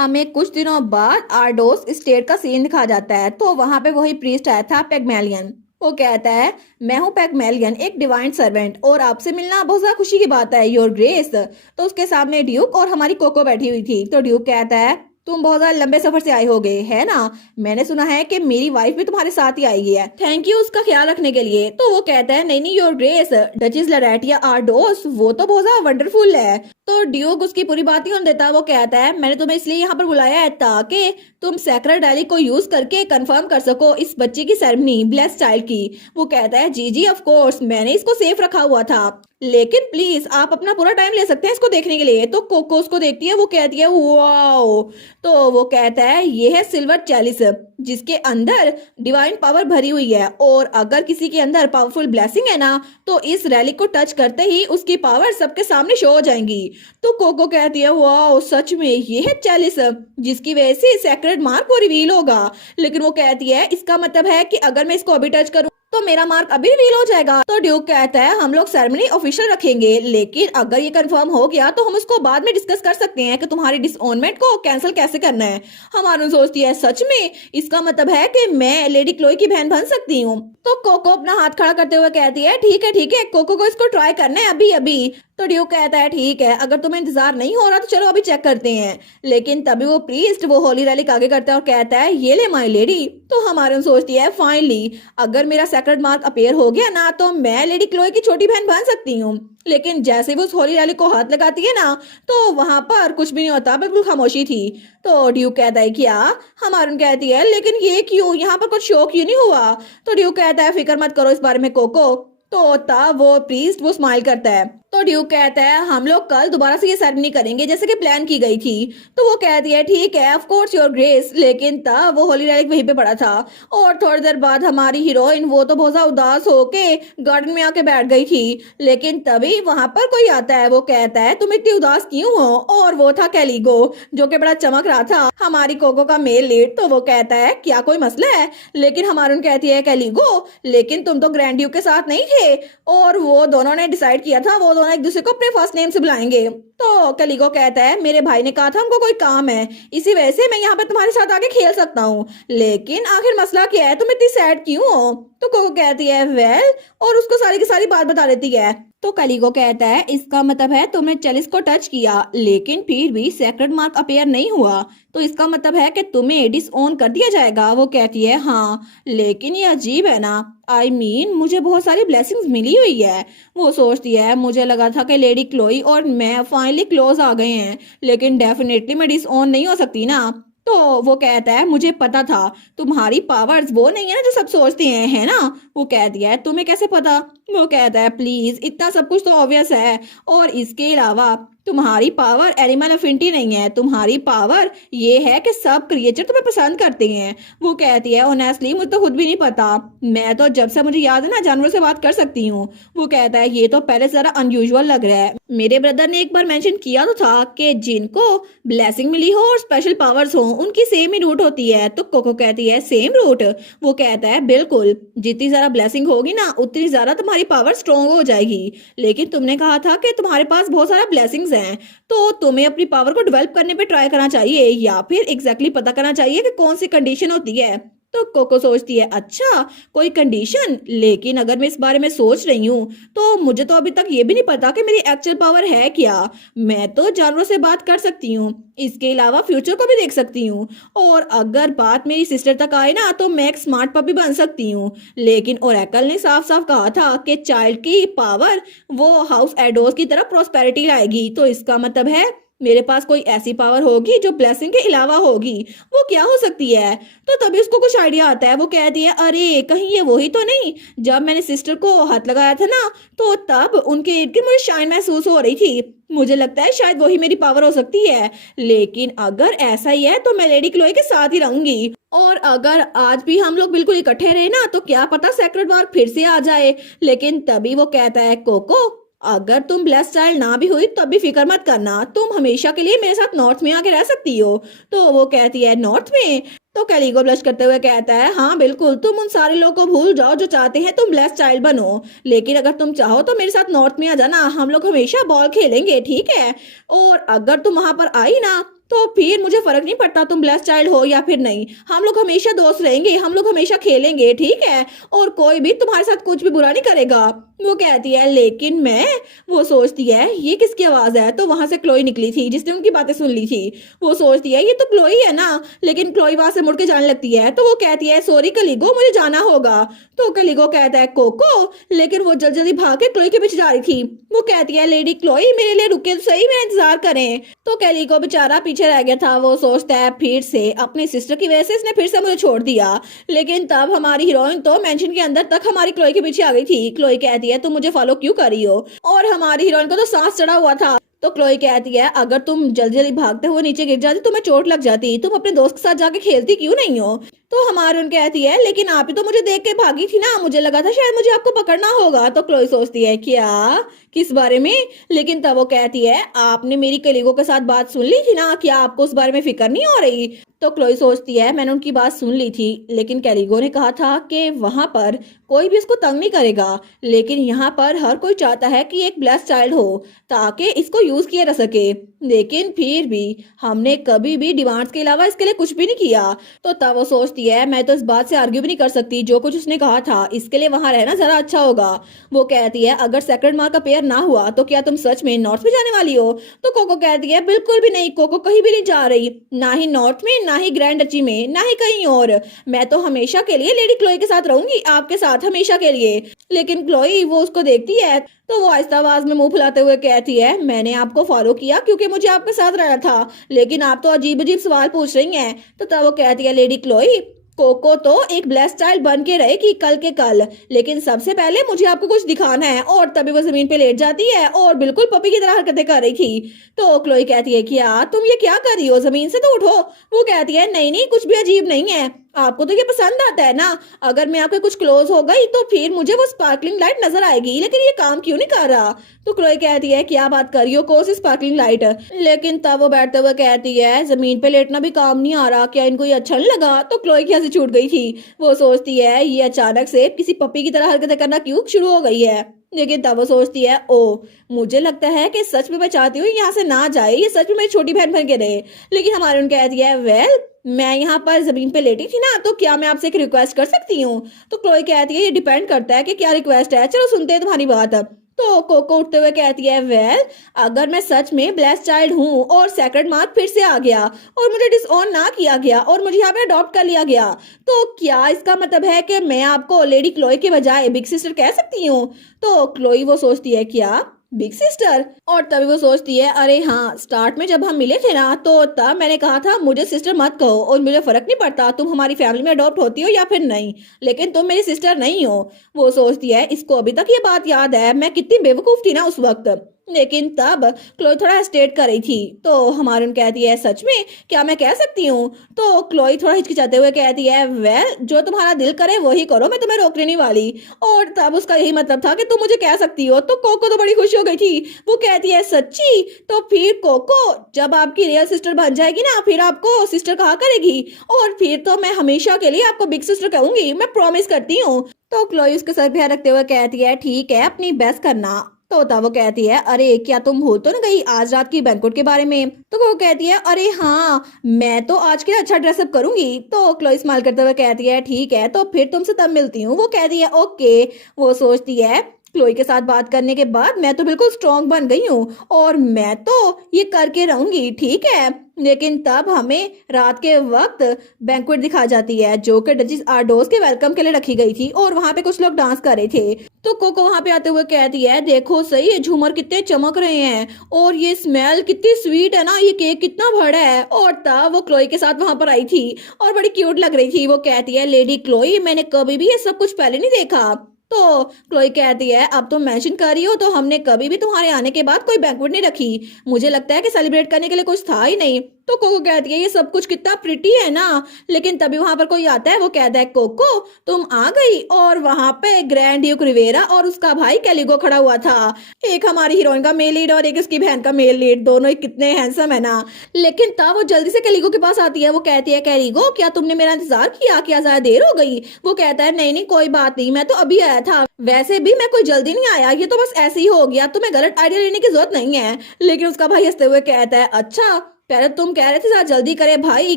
हमें कुछ दिनों बाद आर्डोस स्टेट का सीन दिखा जाता है। तो वहां पे वही प्रीस्ट आया था, पेगमेलियन। वो कहता है, मैं हूँ पेगमेलियन, एक डिवाइन सर्वेंट, और आपसे मिलना बहुत ज्यादा खुशी की बात है, योर ग्रेस। तो उसके सामने ड्यूक और हमारी कोको बैठी हुई थी। तो ड्यूक कहता है, तुम बहुत ज्यादा लंबे सफर से आए होगे, है ना? मैंने सुना है कि मेरी वाइफ भी तुम्हारे साथ ही आएगी है। थैंक यू उसका ख्याल रखने के लिए। तो वो कहता है, नहीं नहीं योर ग्रेस, डचेस लरेटिया आर्डोस वो तो बहुत ज्यादा वंडरफुल है। तो ड्यूक उसकी पूरी बात नहीं होने देता। वो कहता है, मैंने तुम्हें इसलिए यहाँ पर बुलाया है ताकि तुम सैक्रेड डायरी को यूज करके कंफर्म कर सको इस बच्चे की सेरेमनी ब्लेस्ड चाइल्ड की। वो कहता है, जी जी ऑफ कोर्स, मैंने इसको सेफ रखा हुआ था, लेकिन प्लीज आप अपना पूरा टाइम ले सकते हैं इसको देखने के लिए। तो कोको उसको देखती है, वो कहती है वाओ। तो वो कहता है, ये है सिल्वर चैलिस जिसके अंदर डिवाइन पावर भरी हुई है, और अगर किसी के अंदर पावरफुल ब्लेसिंग है ना तो इस रैली को टच करते ही उसकी पावर सबके सामने शो हो जाएंगी। तो कोको कहती है, वाओ सच में ये है चैलिस जिसकी वजह से सैक्रेड मार्क को रिवील होगा। लेकिन वो कहती है, इसका मतलब है कि अगर मैं इसको अभी टच करूं तो मेरा मार्क अभी रिवील हो जाएगा। तो ड्यूक कहता है, हम लोग सेरेमनी ऑफिशियल रखेंगे, लेकिन अगर ये कंफर्म हो गया तो हम उसको बाद में डिस्कस कर सकते हैं कि तुम्हारी डिसऑनमेंट को कैंसिल कैसे करना है। हमारी सोचती है, सच में इसका मतलब है कि मैं लेडी क्लोई की बहन बन सकती हूँ। तो कोको अपना हाथ खड़ा करते हुए कहती है, ठीक है ठीक है, कोको को इसको ट्राई करना है अभी अभी। तो ड्यूक कहता है, ठीक है, अगर तुम्हें इंतजार नहीं हो रहा तो चलो अभी चेक करते हैं। लेकिन तभी वो प्रीस्ट वो होली रैलिक आगे करता है और कहता है, ये ले माय लेडी। तो हमारी सोचती है, फाइनली अगर मेरा सेक्रेड मार्क अपेयर हो गया ना तो मैं लेडी क्लोई की छोटी बहन बन सकती हूँ। लेकिन जैसे वो उस होली रैली को हाथ लगाती है ना तो वहां पर कुछ भी नहीं होता, बिल्कुल खामोशी थी। तो ड्यूक कहता है, क्या? हमारून कहती है, लेकिन ये क्यों, यहाँ पर कुछ शो क्यों नहीं हुआ? तो ड्यूक कहता है, फिक्र मत करो इस बारे में कोको। तो तब वो प्रीस्ट वो स्माइल करता है। तो ड्यूक कहता है, हम लोग कल दोबारा से ये सेरेमनी करेंगे जैसे कि प्लान की गई थी। तो वो कहती है, ठीक है ऑफ कोर्स योर ग्रेस। लेकिन तब वो होली रैलिक वहीं पे पड़ा था, और थोड़ी देर बाद हमारी हीरोइन वो तो बहुत ज्यादा उदास होके गार्डन में आके बैठ गई थी। लेकिन तभी वहां पर कोई आता है। वो कहता है, तुम इतनी उदास क्यों हो? और वो था कैलिगो, जो कि बड़ा चमक रहा था, हमारी कोको का मेल लीड। तो वो कहता है, क्या कोई मसला है? लेकिन हमारून कहती है, कैलिगो लेकिन तुम तो ग्रैंड ड्यूक के साथ नहीं थे, और वो दोनों ने डिसाइड किया था वो दोनों एक दूसरे को अपने फर्स्ट नेम से बुलाएंगे। तो कैलिगो कहता है, मेरे भाई ने कहा था हमको कोई काम है, इसी वजह से मैं यहाँ पे तुम्हारे साथ आके खेल सकता हूँ, लेकिन आखिर मसला क्या है, तुम इतनी सैड क्यों हो? तो कोको कहती है, वेल, और उसको सारी की सारी बात बता देती है। तो कैलिगो कहता है, इसका मतलब है तुमने चेलिस को टच किया लेकिन फिर भी सेक्रेड मार्क अपेयर नहीं हुआ, तो इसका मतलब है कि तुम्हें डिसओन कर दिया जाएगा। वो कहती है, हाँ लेकिन ये अजीब है ना, आई मीन मुझे बहुत सारी ब्लेसिंग्स मिली हुई है। वो सोचती है, मुझे लगा था कि लेडी क्लोई और मैं फाइनली क्लोज आ गए हैं, लेकिन डेफिनेटली मैं डिसओन नहीं हो सकती ना। तो वो कहता है, मुझे पता था तुम्हारी पावर्स वो नहीं है ना जो सब सोचते हैं, है ना? वो कहती है, तुम्हें कैसे पता? वो कहता है, प्लीज इतना सब कुछ तो ऑब्वियस है, और इसके अलावा तुम्हारी पावर एनिमल अफिनिटी नहीं है, तुम्हारी पावर ये है कि सब क्रिएचर तुम्हें पसंद करते हैं। वो कहती है, ऑनेस्टली मुझे तो खुद भी नहीं पता, मैं तो जब से मुझे याद है ना जानवरों से बात कर सकती हूँ। वो कहता है, ये तो पहले जरा अनयूजुअल लग रहा है, मेरे ब्रदर ने एक बार मेंशन किया तो था कि जिनको ब्लेसिंग मिली हो और स्पेशल पावर्स हो उनकी सेम ही रूट होती है। तो कोको कहती है, सेम रूट? वो कहता है, बिल्कुल, जितनी ज्यादा ब्लेसिंग होगी ना उतनी ज्यादा तुम्हारी पावर स्ट्रॉन्ग हो जाएगी, लेकिन तुमने कहा था कि तुम्हारे पास बहुत सारा ब्लेसिंग्स हैं, तो तुम्हें अपनी पावर को डेवलप करने पे ट्राई करना चाहिए, या फिर एग्जैक्टली पता करना चाहिए कि कौन सी कंडीशन होती है। तो कोको सोचती है, अच्छा कोई कंडीशन, लेकिन अगर मैं इस बारे में सोच रही हूँ तो मुझे तो अभी तक ये भी नहीं पता कि मेरी एक्चुअल पावर है क्या। मैं तो जानवरों से बात कर सकती हूँ, इसके अलावा फ्यूचर को भी देख सकती हूँ, और अगर बात मेरी सिस्टर तक आए ना तो मैं एक स्मार्ट पपी बन सकती हूँ। लेकिन ओरेकल ने साफ साफ कहा था कि चाइल्ड की पावर वो हाउस एडोस की तरफ प्रोस्पेरिटी लाएगी, तो इसका मतलब है मेरे पास कोई ऐसी पावर होगी जो ब्लेसिंग के अलावा होगी। वो क्या हो सकती है? तो तभी उसको कुछ आइडिया आता है। वो कहती है, अरे कहीं ये वही तो नहीं जब मैंने सिस्टर को हाथ लगाया था ना तो तब उनके इर्द गिर्द मुझे शाइन महसूस हो रही थी, मुझे लगता है शायद वही मेरी पावर हो सकती है। लेकिन अगर ऐसा ही है तो मैं लेडी क्लोई के साथ ही रहूंगी, और अगर आज भी हम लोग बिल्कुल इकट्ठे रहे ना तो क्या पता सेक्रेड मार्क फिर से आ जाए। लेकिन तभी वो कहता है, कोको अगर तुम ब्लेस्ड चाइल्ड ना भी हुई तो भी फिक्र मत करना, तुम हमेशा के लिए मेरे साथ नॉर्थ में आके रह सकती हो। तो वो कहती है, नॉर्थ में? तो कैलिगो ब्लश करते हुए कहता है, हाँ बिल्कुल, तुम उन सारे लोगों को भूल जाओ जो चाहते हैं तुम ब्लेस्ड चाइल्ड बनो, लेकिन अगर तुम चाहो तो मेरे साथ नॉर्थ में आ जाना, हम लोग हमेशा बॉल खेलेंगे, ठीक है? और अगर तुम वहां पर आई ना तो फिर मुझे फर्क नहीं पड़ता तुम ब्लेस्ड चाइल्ड हो या फिर नहीं, हम लोग हमेशा दोस्त रहेंगे, हम लोग हमेशा खेलेंगे, ठीक है, और कोई भी तुम्हारे साथ कुछ भी बुरा नहीं करेगा। वो कहती है लेकिन मैं, वो सोचती है ये किसकी आवाज है, तो वहां से क्लोई निकली थी जिसने उनकी बातें सुन ली थी। वो सोचती है ये तो क्लोई है ना, लेकिन क्लोई वहां से मुड़ के जाने लगती है। तो वो कहती है सॉरी कलीगो, मुझे जाना होगा। तो कलीगो कहता है कोको, लेकिन वो जल्दी जल्दी भाग के क्लोई के पीछे जा रही थी। वो कहती है लेडी क्लोई मेरे लिए रुके तो सही, मेरा इंतजार करें। तो कैलिको बेचारा पीछे रह गया था। वो सोचता है फिर से अपनी सिस्टर की वजह से इसने फिर से मुझे छोड़ दिया, लेकिन तब हमारी हीरोइन तो मेंशन के अंदर तक हमारी क्लोई के पीछे आ गई थी। क्लोई कहती है तुम मुझे फॉलो क्यों कर रही हो, और हमारी हीरोइन को तो सांस चढ़ा हुआ था। तो क्लोई कहती है अगर तुम जल्दी जल्दी भागते हुए नीचे गिर जाती तुम्हें चोट लग जाती, तुम अपने दोस्त के साथ जाके खेलती क्यों नहीं हो। तो हमारी कहती है लेकिन आप ही तो मुझे देख के भागी थी ना, मुझे लगा था शायद मुझे आपको पकड़ना होगा। तो क्लोई सोचती है क्या, किस बारे में, लेकिन तब वो कहती है आपने मेरी कलीगों के साथ बात सुन ली थी ना, क्या आपको उस बारे में फिक्र नहीं हो रही। तो क्लोई सोचती है मैंने उनकी बात सुन ली थी, लेकिन कैलिगो ने कहा था कि वहां पर कोई भी इसको तंग नहीं करेगा, लेकिन यहाँ पर हर कोई चाहता है कि एक ब्लेस्ड चाइल्ड हो ताकि इसको यूज किया जा सके, लेकिन फिर भी हमने कभी भी डिमांड्स के अलावा इसके लिए कुछ भी नहीं किया। तो तब वो सोचती है मैं तो इस बात से आर्ग्यू भी नहीं कर सकती, जो कुछ उसने कहा था इसके लिए वहां रहना जरा अच्छा होगा। वो कहती है अगर सेक्रेड मार्क का पेयर ना हुआ तो क्या तुम सच में नॉर्थ में जाने वाली हो। तो कोको कहती है बिल्कुल भी नहीं, कोको कहीं भी नहीं जा रही, ना ही नॉर्थ में, ना ही ग्रैंड डची में, ना ही कहीं और। मैं तो हमेशा के लिए लेडी क्लोई के साथ रहूंगी, आपके साथ हमेशा के लिए। लेकिन क्लोई वो उसको देखती है तो वो आहिस्ता आवाज में मुंह फुलाते हुए कहती है मैंने आपको फॉलो किया क्योंकि मुझे आपके साथ रहना था, लेकिन आप तो अजीब अजीब सवाल पूछ रही हैं। तो तब वो कहती है लेडी क्लोई कोको तो एक ब्लेस्ड चाइल्ड बन के रहेगी कल के कल, लेकिन सबसे पहले मुझे आपको कुछ दिखाना है। और तभी वो जमीन पे लेट जाती है और बिल्कुल पपी की तरह हरकतें कर रही थी। तो क्लोई कहती है क्या तुम ये क्या कर रही हो, जमीन से तो उठो। वो कहती है नहीं नहीं कुछ भी अजीब नहीं है, आपको तो ये पसंद आता है ना, अगर मैं आपके कुछ क्लोज हो गई तो फिर मुझे वो स्पार्कलिंग लाइट नजर आएगी, लेकिन ये काम क्यों नहीं कर रहा। तो क्लोई कहती है क्या बात कर रही हो, कौन सी स्पार्कलिंग लाइट। लेकिन तब वो बैठते हुए कहती है जमीन पे लेटना भी काम नहीं आ रहा, क्या इनको ये अच्छा नहीं लगा। तो क्लोई की हंसी छूट गई थी। वो सोचती है ये अचानक से किसी पपी की तरह हरकतें करना क्यों शुरू हो गई है। लेकिन तब वो सोचती है ओ मुझे लगता है कि सच में मैं चाहती हूँ यहाँ से ना जाए, ये सच में मेरी छोटी बहन बन के रहे। लेकिन हमारे उनके कहती है वेल मैं यहाँ पर जमीन पे लेटी थी ना, तो क्या मैं आपसे एक रिक्वेस्ट कर सकती हूँ। तो क्लोई कहती है ये डिपेंड करता है कि क्या रिक्वेस्ट है, चलो सुनते हैं तुम्हारी बात। तो कोको उठते हुए कहती है वेल अगर मैं सच में ब्लेस्ड चाइल्ड हूँ और सेक्रेड मार्क फिर से आ गया और मुझे डिसऑन ना किया गया और मुझे यहाँ पे अडॉप्ट कर लिया गया, तो क्या इसका मतलब है कि मैं आपको लेडी क्लोई के बजाय बिग सिस्टर कह सकती हूँ। तो क्लोई वो सोचती है क्या बिग सिस्टर, और तभी वो सोचती है अरे हाँ स्टार्ट में जब हम मिले थे ना तो तब मैंने कहा था मुझे सिस्टर मत कहो और मुझे फर्क नहीं पड़ता तुम हमारी फैमिली में अडॉप्ट होती हो या फिर नहीं, लेकिन तुम मेरी सिस्टर नहीं हो। वो सोचती है इसको अभी तक ये बात याद है मैं कितनी बेवकूफ थी ना उस वक्त। लेकिन तब क्लोई थोड़ा हेस्टेट कर रही थी। तो हमारी कहती है सच में क्या मैं कह सकती हूँ। तो क्लोई थोड़ा हिचकिचाते हुए कहती है वेल जो तुम्हारा दिल करे वही करो, मैं तुम्हें रोकने नहीं वाली। और तब उसका यही मतलब था कि तुम मुझे कह सकती हो। तो कोको तो बड़ी खुश हो गई थी, वो कहती है सच्ची। तो फिर कोको जब आपकी रियल सिस्टर बन जाएगी ना फिर आपको सिस्टर कहा करेगी, और फिर तो मैं हमेशा के लिए आपको बिग सिस्टर कहूंगी, मैं प्रॉमिस करती हूँ। तो क्लोई उसके सर पे हाथ रखते हुए कहती है ठीक है अपनी बेस्ट करना। तो तब वो कहती है अरे क्या तुम भूल तो ना गई आज रात की बैंक्वेट के बारे में। तो वो कहती है अरे हाँ मैं तो आज के लिए अच्छा ड्रेसअप करूंगी। तो क्लोई स्माइल करते हुए कहती है ठीक है तो फिर तुमसे तब मिलती हूँ। वो कहती है ओके। वो सोचती है क्लोई के साथ बात करने के बाद मैं तो बिल्कुल स्ट्रॉन्ग बन गई हूँ और मैं तो ये करके रहूंगी, ठीक है। लेकिन तब हमें रात के वक्त बैंक्वेट दिखा जाती है जो कि डचिस आर्डोस के वेलकम के लिए रखी गई थी और वहां पे कुछ लोग डांस कर रहे थे। तो कोको वहां पे आते हुए कहती है देखो सही ये झूमर कितने चमक रहे हैं और ये स्मेल कितनी स्वीट है ना, ये केक कितना बड़ा है। और तब वो क्लोई के साथ वहां पर आई थी और बड़ी क्यूट लग रही थी। वो कहती है लेडी क्लोई मैंने कभी भी ये सब कुछ पहले नहीं देखा। तो क्लोई कहती है अब तुम मेंशन कर रही हो तो हमने कभी भी तुम्हारे आने के बाद कोई बैंक्वेट नहीं रखी, मुझे लगता है कि सेलिब्रेट करने के लिए कुछ था ही नहीं। तो कोको कहती है ये सब कुछ कितना प्रिटी है ना। लेकिन तभी वहां पर कोई आता है, वो कहता है कोको तुम आ गई। और वहां पे ग्रैंड ड्यूक रिवेरा और उसका भाई कैलिगो खड़ा हुआ था। एक हमारी हीरोइन का मेल लीड और एक उसकी बहन का मेल लीड, दोनों ही कितने हैंडसम है ना। लेकिन तब वो जल्दी से कैलिगो के पास आती है। वो कहती है कैलिगो क्या तुमने मेरा इंतजार किया, क्या ज्यादा देर हो गई। वो कहता है नहीं नहीं कोई बात नहीं, मैं तो अभी आया था, वैसे भी मैं कोई जल्दी नहीं आया, ये तो बस ऐसे ही हो गया, तुम्हें गलत आइडिया लेने की जरूरत नहीं है। लेकिन उसका भाई हंसते हुए कहता है अच्छा पहले तुम कह रहे थे जरा जल्दी करे भाई,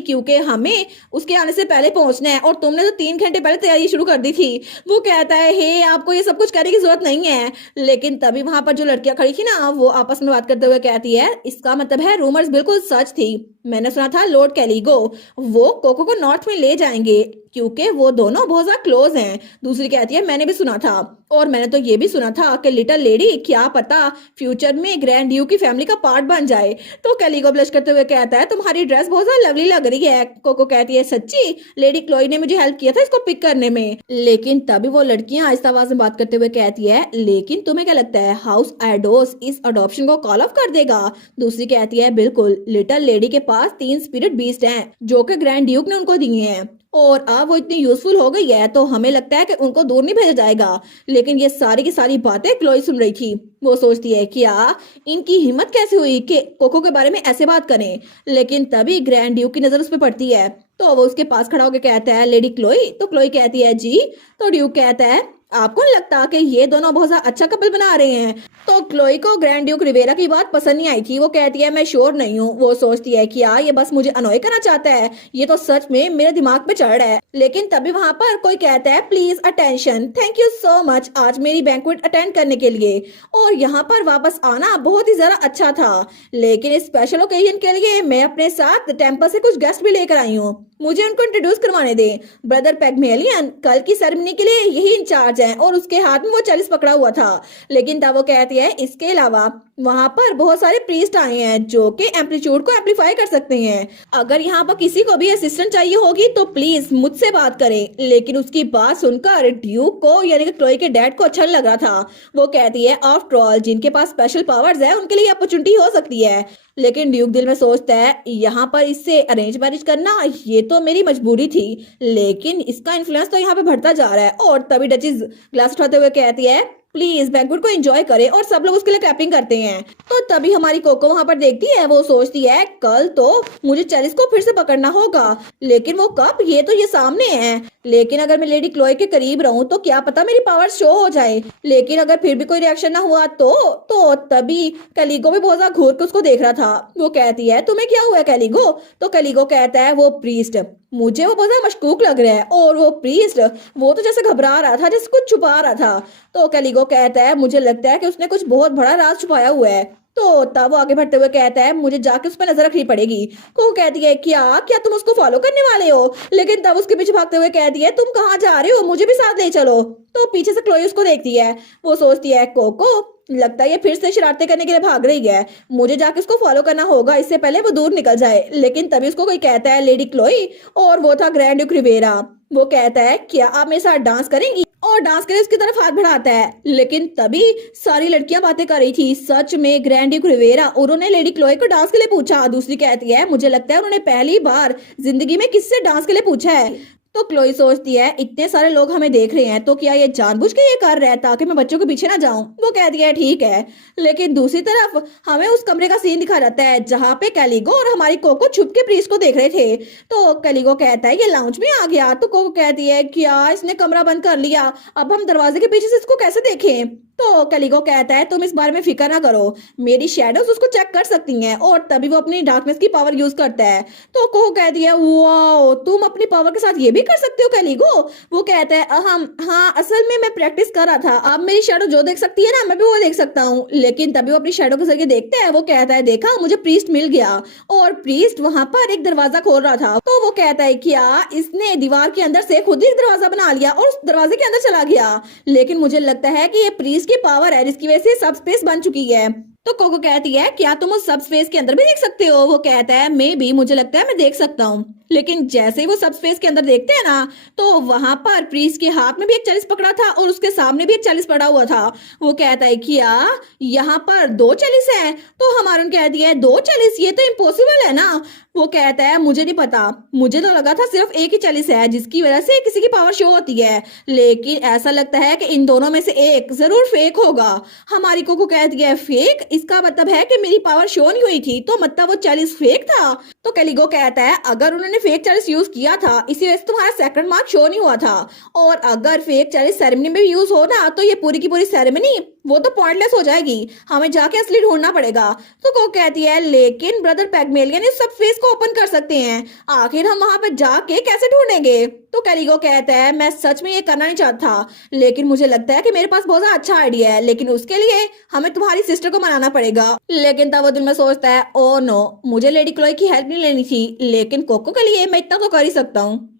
क्योंकि हमें उसके आने से पहले पहुंचना है, और तुमने तो 3 घंटे पहले तैयारी शुरू कर दी थी। वो कहता है हे आपको ये सब कुछ करने की जरूरत नहीं है। लेकिन तभी वहां पर जो लड़कियां खड़ी थी ना, वो आपस में बात करते हुए कहती है इसका मतलब है रूमर्स बिल्कुल सच थी। मैंने सुना था लॉर्ड कैलिगो वो कोको को नॉर्थ में ले जाएंगे क्योंकि वो दोनों बहुत ज्यादा क्लोज हैं। दूसरी कहती है मैंने भी सुना था, और मैंने तो ये भी सुना था कि लिटिल लेडी क्या पता फ्यूचर में ग्रैंड ड्यूक की फैमिली का पार्ट बन जाए। तो कैलिगो ब्लश करते हुए कहता है तुम्हारी ड्रेस बहुत ज्यादा लवली लग रही है। कोको कहती है सच्ची, लेडी क्लोई ने मुझे हेल्प किया था इसको पिक करने में। लेकिन तभी वो लड़कियां आहिस्ता आवाज में बात करते हुए कहती है लेकिन तुम्हें क्या लगता है हाउस एडोस इस अडॉप्शन को कॉल ऑफ कर देगा? दूसरी कहती है बिल्कुल, लिटिल लेडी के पास 3 स्पिरिट बीस्ट हैं जो कि ग्रैंड ड्यूक ने उनको दिए हैं, और अब वो इतनी यूजफुल हो गई है तो हमें लगता है कि उनको दूर नहीं भेजा जाएगा। लेकिन ये सारी की सारी बातें क्लोई सुन रही थी। वो सोचती है क्या इनकी हिम्मत कैसे हुई कि कोको के बारे में ऐसे बात करें। लेकिन तभी ग्रैंड ड्यूक की नजर उस पर पड़ती है, तो वो उसके पास खड़ा होकर कहता है लेडी क्लोई। तो क्लोई कहती है जी। तो ड्यूक कहता है आपको नहीं लगता कि ये दोनों बहुत ज्यादा अच्छा कपल बना रहे हैं? तो क्लोई को ग्रैंड ड्यूक रिवेरा की बात पसंद नहीं आई थी। वो कहती है मैं श्योर नहीं हूँ। वो सोचती है क्या ये बस मुझे अनॉय करना चाहता है, ये तो सच में मेरे दिमाग पे चढ़ रहा है। लेकिन तभी वहां पर कोई कहता है please attention, thank you so much आज मेरी बैंक्वेट अटेंड करने के लिए, और यहाँ पर वापस आना बहुत ही ज्यादा अच्छा था। लेकिन इस स्पेशल ओकेजन के लिए मैं अपने साथ टेम्पल से कुछ गेस्ट भी लेकर आई हूँ, मुझे उनको इंट्रोड्यूस करवाने दे। ब्रदर पेगमेलियन कल की सेरेमनी के लिए यही इंचार्ज हैं, और उसके हाथ में वो चलिस पकड़ा हुआ था। लेकिन तब वो कहती है इसके अलावा वहां पर बहुत सारे प्रीस्ट आए हैं जो कि एम्पलीट्यूड को एम्पलीफाई कर सकते हैं। अगर यहाँ पर किसी को भी असिस्टेंट चाहिए होगी तो प्लीज मुझसे बात करें। लेकिन उसकी बात सुनकर ड्यूक को यानी कि क्लोई के डैड को अच्छा लग रहा था। वो कहती है आफ्टर ऑल जिनके पास स्पेशल पावर्स है उनके लिए अपॉर्चुनिटी हो सकती है। लेकिन ड्यूक दिल में सोचता है यहाँ पर इससे अरेंज मैरिज करना ये तो मेरी मजबूरी थी, लेकिन इसका इन्फ्लुएंस तो यहाँ पे बढ़ता जा रहा है। और तभी डचेस ग्लास उठाते हुए कहती है प्लीज बैंक्वेट को एंजॉय करे, और सब लोग उसके लिए क्लैपिंग करते हैं। तो तभी हमारी कोको वहां पर देखती है। वो सोचती है कल तो मुझे चैलिस को फिर से पकड़ना होगा, लेकिन वो कब, ये तो ये सामने है। लेकिन अगर मैं लेडी क्लोई के करीब रहूं तो क्या पता मेरी पावर शो हो जाए। लेकिन अगर फिर भी कोई रिएक्शन ना हुआ तो तभी कैलिगो भी बहुत ज्यादा घूर के उसको देख रहा था। वो कहती है तुम्हें क्या हुआ कैलिगो? तो कैलिगो कहता है वो प्रीस्ट मुझे वो बहुत ज्यादा मशकूक लग रहा है, और वो प्रीस्ट वो तो जैसे घबरा रहा था, जैसे कुछ छुपा रहा था। तो कैलिगो कहता है मुझे लगता है कि उसने कुछ बहुत बड़ा राज छुपाया हुआ है। तो तब वो आगे बढ़ते हुए कहता है मुझे जाके उस पर नजर रखनी पड़ेगी। को कहती है क्या क्या तुम उसको फॉलो करने वाले हो? लेकिन तब उसके पीछे भागते हुए कहती है तुम कहाँ जा रहे हो, मुझे भी साथ ले चलो। तो पीछे से क्लोई उसको देखती है। वो सोचती है कोको लगता है ये फिर से शरारतें करने के लिए भाग रही है, मुझे जाके उसको फॉलो करना होगा इससे पहले वो दूर निकल जाए। लेकिन तभी उसको कोई कहता है लेडी क्लोई, और वो था ग्रैंड ड्यूक रिवेरा। वो कहता है क्या आप मेरे साथ डांस करेंगी? और डांस करे उसकी तरफ हाथ बढ़ाता है। लेकिन तभी सारी लड़कियां बातें कर रही थी। सच में ग्रैंड ड्यूक रिवेरा उन्होंने लेडी क्लोई को डांस के लिए पूछा। दूसरी कहती है मुझे लगता है उन्होंने पहली बार जिंदगी में किससे डांस के लिए पूछा है। तो क्लोई सोचती है इतने सारे लोग हमें देख रहे हैं तो क्या ये जानबूझ के ये कर रहा है ताकि मैं बच्चों के पीछे ना जाऊं। वो कहती है ठीक है। लेकिन दूसरी तरफ हमें उस कमरे का सीन दिखा जाता है जहां पे कैलिगो और हमारी कोको छुप के प्रीस्ट को देख रहे थे। तो कैलिगो कहता है ये लाउंज में आ गया। तो कोको कहती है क्या इसने कमरा बंद कर लिया, अब हम दरवाजे के पीछे से इसको कैसे देखें? तो कैलिगो कहता है तुम इस बारे में फिक्र ना करो, मेरी शैडोज उसको चेक कर सकती हैं। और तभी वो अपनी डार्कनेस की पावर यूज करता है। तो कोको कहती है वाओ तुम अपनी पावर के साथ ये भी कर सकते हो कैलिगो? वो कहता है हाँ असल में मैं प्रैक्टिस कर रहा था, अब मेरी शैडो जो देख सकती है ना मैं भी वो देख सकता हूँ। लेकिन तभी वो अपनी शैडो के जरिए देखते हैं। वो कहता है देखा मुझे प्रीस्ट मिल गया, और प्रीस्ट वहां पर एक दरवाजा खोल रहा था। तो वो कहता है क्या इसने दीवार के अंदर से खुद ही एक दरवाजा बना लिया और उस दरवाजे के अंदर चला गया। लेकिन मुझे लगता है कि ये प्रीस्ट की पावर है जिसकी वजह से सब स्पेस बन चुकी है। तो कोको कहती है क्या तुम उस सब स्पेस के अंदर भी देख सकते हो? वो कहता है मे बी मुझे लगता है मैं देख सकता हूँ। लेकिन जैसे ही वो सब स्पेस के अंदर देखते हैं ना तो वहां पर प्रीस्ट के हाथ में भी एक चलिस पकड़ा था और उसके सामने भी एक चलिस पड़ा हुआ था। वो कहता है क्या यहाँ पर 2 चलिस है? तो हमारा कहती है 2 चलिस, ये तो इम्पॉसिबल है ना। वो कहता है मुझे नहीं पता, मुझे तो लगा था सिर्फ एक ही चलिस है जिसकी वजह से किसी की पावर शो होती है, लेकिन ऐसा लगता है कि इन दोनों में से एक जरूर फेक होगा। हमारी कोको कहती है फेक, इसका मतलब है कि मेरी पावर शो नहीं हुई थी, तो मतलब वो चलिस फेक था। तो कैलिगो कहता है अगर उन्होंने फेक चलिस यूज किया था इसी वजह से तुम्हारा सेकंड मार्क शो नहीं हुआ था, और अगर फेक चलिस सेरेमनी में भी यूज हो ना तो ये पूरी की पूरी सेरेमनी वो तो पॉइंटलेस हो जाएगी, हमें जाके असली ढूंढना पड़ेगा। तो को कहती है लेकिन ब्रदर पैगमेलियन इस सब फेस को ओपन कर सकते हैं, आखिर हम वहां पे जाके कैसे ढूंढेंगे? तो कैलिको कहता है मैं सच में ये करना नहीं चाहता, लेकिन मुझे लगता है कि मेरे पास बहुत ज्यादा अच्छा आइडिया है, लेकिन उसके लिए हमें तुम्हारी सिस्टर को मनाना पड़ेगा। लेकिन तब वो दिल में सोचता है ओ नो, मुझे लेडी क्लोई की हेल्प नहीं लेनी थी, लेकिन कोको के लिए मैं इतना तो कर ही सकता हूँ।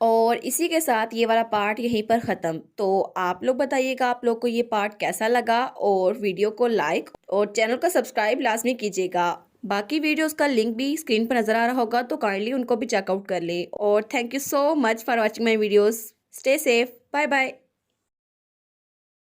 और इसी के साथ ये वाला पार्ट यहीं पर ख़त्म। तो आप लोग बताइएगा आप लोग को ये पार्ट कैसा लगा, और वीडियो को लाइक और चैनल को सब्सक्राइब लाजमी कीजिएगा। बाकी वीडियोस का लिंक भी स्क्रीन पर नज़र आ रहा होगा, तो काइंडली उनको भी चेकआउट कर ले। और thank you so much for watching my videos. Stay safe, bye bye.